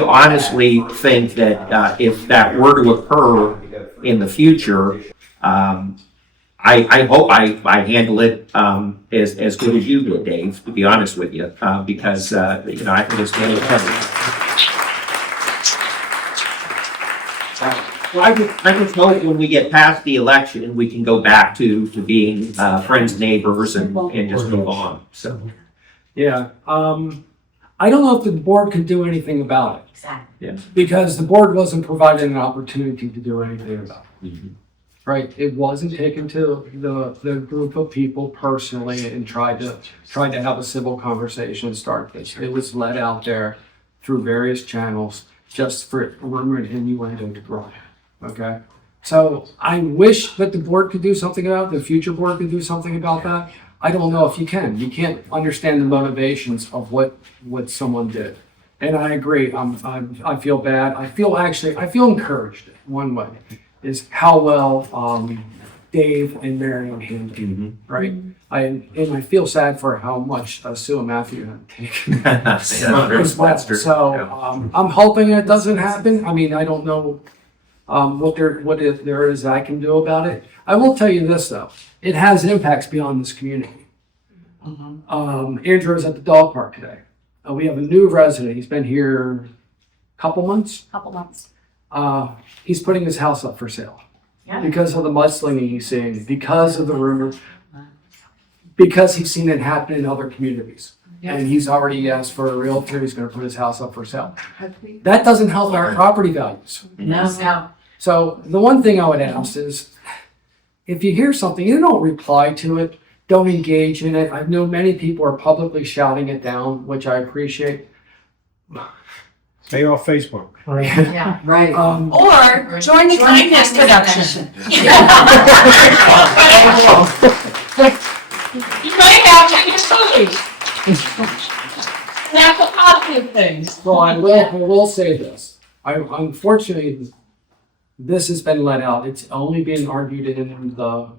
honestly think that if that were to occur in the future, I hope I handle it as good as you did, Dave, to be honest with you, because I think it's handled I just hope when we get past the election, we can go back to being friends, neighbors, and just move on. So, yeah, I don't know if the board can do anything about it. Exactly. Yeah. Because the board wasn't provided an opportunity to do anything about it. Mm-hmm. Right, it wasn't taken to the group of people personally and tried to have a civil conversation and start this. It was let out there through various channels just for rumor and innuendo to grow. Okay, so I wish that the board could do something about it. The future board could do something about that. I don't know if you can. You can't understand the motivations of what someone did. And I agree. I feel bad. I feel encouraged one way. Is how well Dave and Marion handled it, right? I feel sad for how much Sue and Matthew had taken as well. So I'm hoping it doesn't happen. I mean, I don't know what there is I can do about it. I will tell you this though, it has impacts beyond this community. Andrew is at the dog park today. We have a new resident. He's been here a couple months. He's putting his house up for sale. Yeah. Because of the mudslinging he's seeing, because of the rumor, because he's seen it happen in other communities. And he's already asked for a realtor, he's gonna put his house up for sale. That doesn't help our property values. No. So the one thing I would ask is, if you hear something, you don't reply to it, don't engage in it. I know many people are publicly shouting it down, which I appreciate. Stay off Facebook. Yeah, right. Or join the kindness production. You might have to stories. That's the positive things. Well, I will say this. Unfortunately, this has been let out. It's only being argued in the,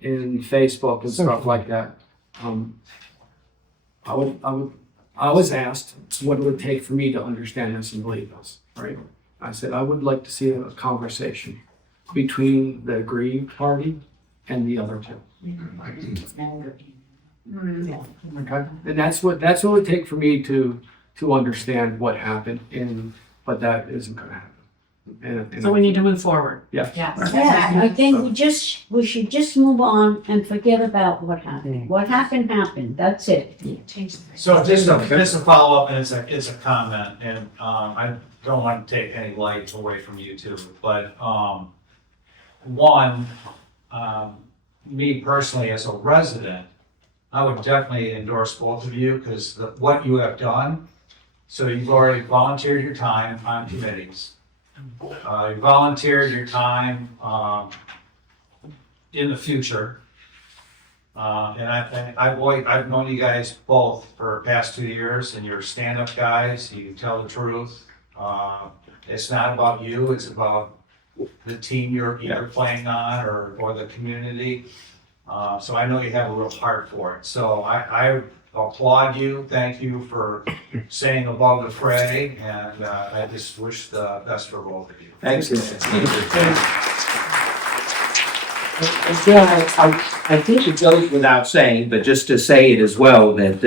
in Facebook and stuff like that. I was asked what it would take for me to understand this and believe this, right? I said, I would like to see a conversation between the aggrieved party and the other two. Okay, and that's what it would take for me to understand what happened, but that isn't gonna happen. So we need to move forward. Yeah. Yeah, I think we should just move on and forget about what happened. What happened, that's it. So just a follow-up, and it's a comment, and I don't want to take any light away from you two, but one, me personally as a resident, I would definitely endorse both of you, because what you have done, so you've already volunteered your time on committees. You volunteered your time in the future. And I've known you guys both for the past 2 years, and you're stand-up guys, you tell the truth. It's not about you, it's about the team you're either playing on or the community. So I know you have a real heart for it. So I applaud you, thank you for staying above the fray, and I just wish the best for both of you. Thanks. I think it goes without saying, but just to say it as well, that,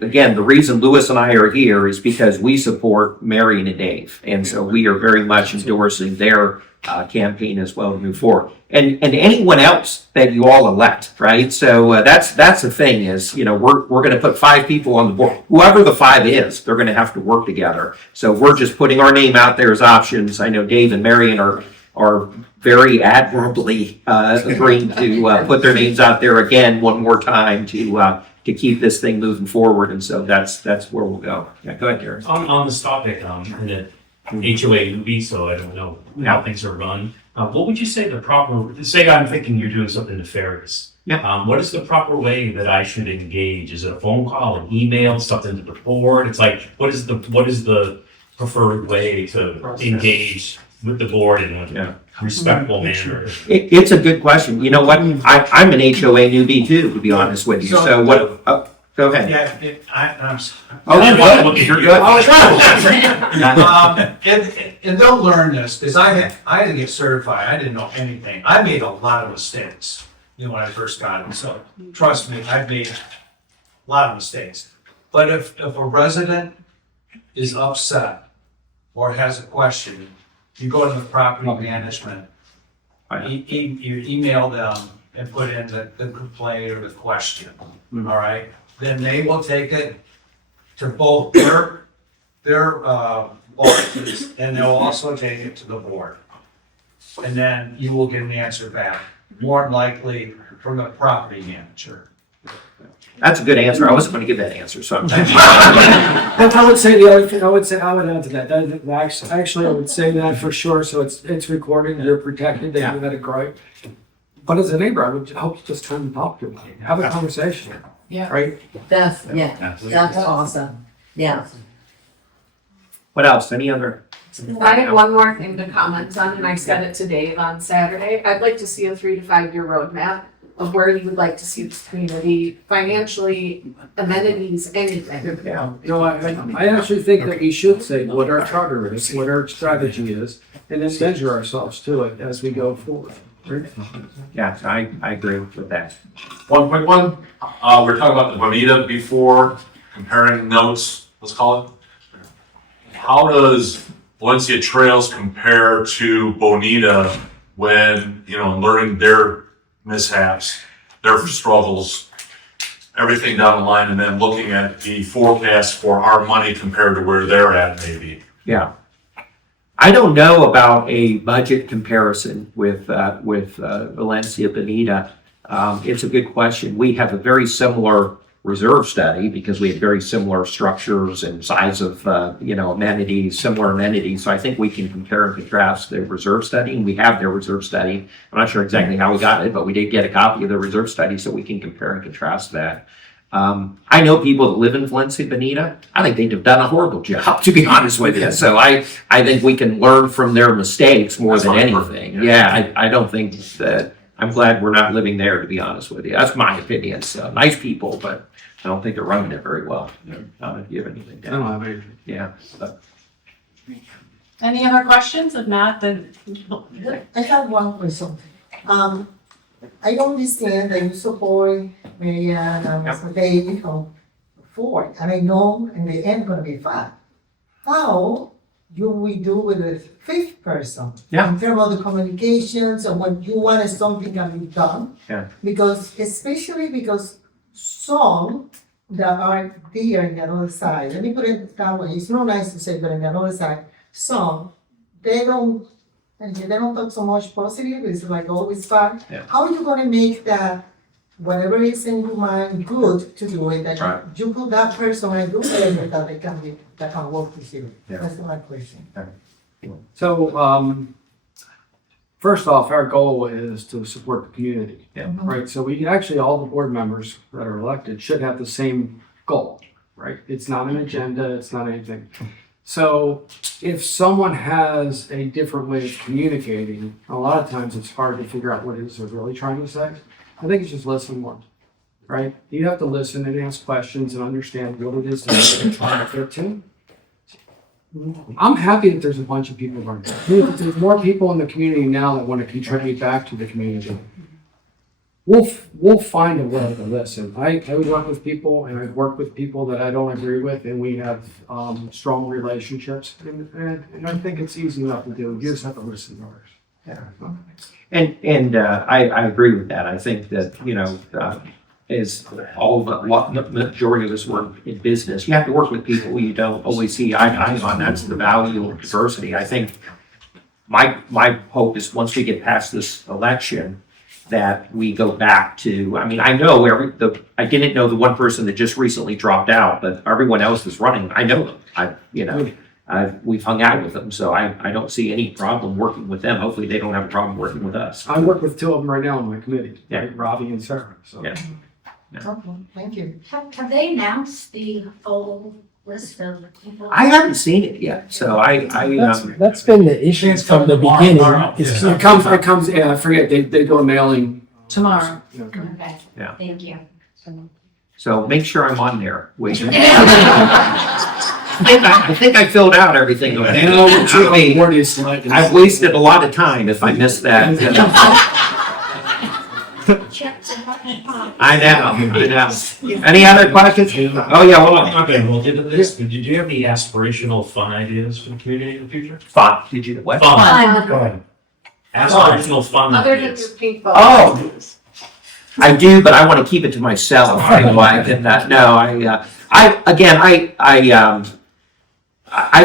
again, the reason Louis and I are here is because we support Marion and Dave. And so we are very much endorsing their campaign as well to move forward. And anyone else that you all elect, right? So that's the thing is, we're going to put 5 people on the board. Whoever the 5 is, they're going to have to work together. So we're just putting our name out there as options. I know Dave and Marion are very admirably agreeing to put their names out there again one more time to keep this thing moving forward. And so that's where we'll go. Yeah, go ahead, Gary. On this topic, in the HOA newbie, so I don't know how things are run. What would you say the proper, say I'm thinking you're doing something nefarious. Yeah. What is the proper way that I should engage? Is it a phone call, an email, something to the board? It's like, what is the preferred way to engage with the board in a respectful manner? It's a good question. You know what? I'm an HOA newbie too, to be honest with you. So what? Go ahead. Yeah, I'm sorry. Oh, you're good. And they'll learn this, because I had to get certified. I didn't know anything. I made a lot of mistakes, when I first got it. So trust me, I've made a lot of mistakes. But if a resident is upset or has a question, you go to the property management, you email them and put in the complaint or the question, all right? Then they will take it to both their bosses, and they'll also take it to the board. And then you will get an answer back, more than likely from the property manager. That's a good answer. I wasn't going to give that answer, so I'm I would say the other thing, I would add to that. Actually, I would say that for sure, so it's recorded, you're protected, that you had a gripe. But as a neighbor, I would hope you just try and talk to them, have a conversation. Yeah. Right? That's awesome. Yeah. What else? Any other? I have one more thing to comment on, and I said it to Dave on Saturday. I'd like to see a 3 to 5 year roadmap of where you would like to see this community financially, amenities, anything. Yeah. I actually think that we should say what our charter is, what our strategy is, and then measure ourselves to it as we go forward. Yeah, I agree with that. One quick one, we're talking about the Bonita before, comparing notes, let's call it. How does Valencia Trails compare to Bonita when, learning their mishaps, their struggles, everything down the line, and then looking at the forecast for our money compared to where they're at maybe? Yeah. I don't know about a budget comparison with Valencia Bonita. It's a good question. We have a very similar reserve study because we have very similar structures and size of, amenities, similar amenities. So I think we can compare and contrast the reserve study, and we have their reserve study. I'm not sure exactly how we got it, but we did get a copy of the reserve study so we can compare and contrast that. I know people that live in Valencia Bonita. I think they'd have done a horrible job, to be honest with you. So I think we can learn from their mistakes more than anything. Yeah, I don't think that, I'm glad we're not living there, to be honest with you. That's my opinion. So nice people, but I don't think they're running it very well. I don't know if you have anything down. I don't have anything. Yeah. But. Any other questions? If not, then. I have one question. I understand that you support Marianne and Mr. David on Ford, and I know in the end gonna be fine. How do we do with the fifth person? Yeah. In terms of the communications and when you want something can be done? Yeah. Especially because some that are there in the other side, let me put it that way, it's not nice to say, but in the other side, some, they don't talk so much positive, it's like always bad. Yeah. How are you gonna make that, whatever is in your mind, good to do it, that Right. you put that person and do it that can work with you? Yeah. That's my question. So, first off, our goal is to support the community. Yeah. Right, so we actually, all the board members that are elected should have the same goal, right? It's not an agenda, it's not anything. So if someone has a different way of communicating, a lot of times it's hard to figure out what it is they're really trying to say. I think it's just listen more, right? You have to listen and ask questions and understand what it is that they're trying to get to. I'm happy that there's a bunch of people running. There's more people in the community now that want to contribute back to the community. We'll find a way to listen. I would work with people, and I've worked with people that I don't agree with, and we have strong relationships. And I think it's easy enough to do. You just have to listen first. Yeah. And I agree with that. I think that, as all the majority of us work in business, you have to work with people who you don't always see eye to eye on. That's the value of diversity. I think my hope is once we get past this election, that we go back to, I know I didn't know the one person that just recently dropped out, but everyone else is running. I know them. We've hung out with them, so I don't see any problem working with them. Hopefully they don't have a problem working with us. I work with two of them right now on my committee, Yeah. right? Robbie and Sarah. So. Yeah. Okay, thank you. Have they announced the full list of people? I haven't seen it yet, so That's been the issue from the beginning. It's- It comes, yeah, I forget, they do a mailing. Tomorrow. Yeah. Okay, Yeah. thank you. So make sure I'm on there. Wait. I think I filled out everything. I've wasted a lot of time if I missed that. I know. Any other questions? Oh, yeah, hold on. Okay, we'll get to this. Did you have any aspirational fun ideas for the community in the future? Fun. Did you what? Fun. Go ahead. Aspirational fun Other than ideas. your paintball. Oh. I do, but I want to keep it to myself. I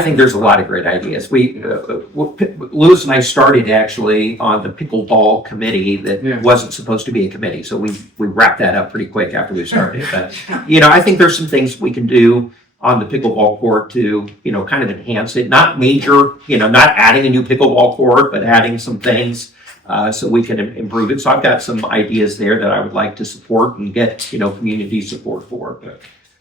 think there's a lot of great ideas. Louis and I started actually on the pickleball committee that wasn't supposed to be a committee, so we wrapped that up pretty quick after we started. But I think there's some things we can do on the pickleball court to kind of enhance it. Not major, not adding a new pickleball court, but adding some things so we can improve it. So I've got some ideas there that I would like to support and get community support for.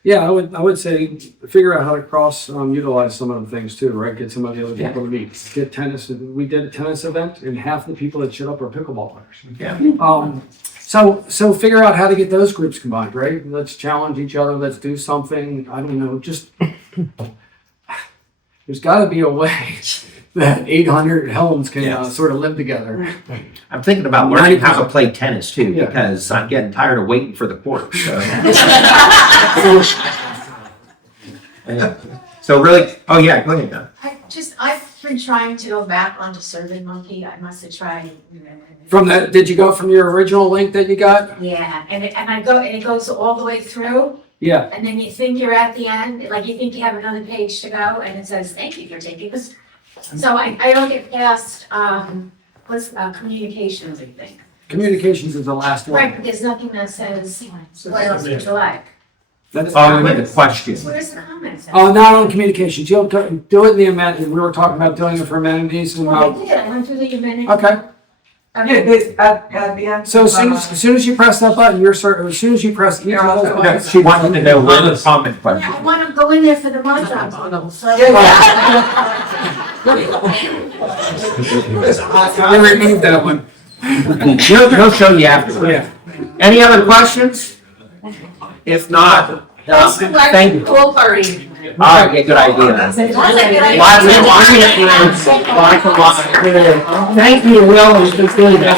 Yeah, I would say figure out how to cross utilize some of the things too, right? Get some of the other people to meet. Get tennis. We did a tennis event, and half the people that showed up are pickleball players. Yeah. So figure out how to get those groups combined, right? Let's challenge each other. Let's do something. I don't know. Just there's got to be a way that 800 homes can sort of live together. I'm thinking about learning how to 90%. play tennis too, because I'm getting tired of waiting for the court, so. Yeah. So really, oh yeah, go ahead, Don. I've been trying to go back onto SurveyMonkey. I must have tried. Did you go from your original link that you got? Yeah, and it goes all the way through. Yeah. And then you think you're at the end, like you think you have another page to go, and it says, "Thank you for taking this." So I don't get past communications, I think. Communications is the last one. Right, but there's nothing that says what else would you like. Oh, with the question. Where's the comments? Oh, not on communications. You'll do it in the amenities. We were talking about doing it for amenities and. Well, I did. I went through the amenities. Okay. At the end. So as soon as you press that button, as soon as you press each of those buttons. She wanted to know where the comment question. I want to go in there for the mug so. I removed that one. He'll show you after. Yeah. Any other questions? If not, thank you. Pool party. All right, yeah, good idea. Thank you, Will, and Christina.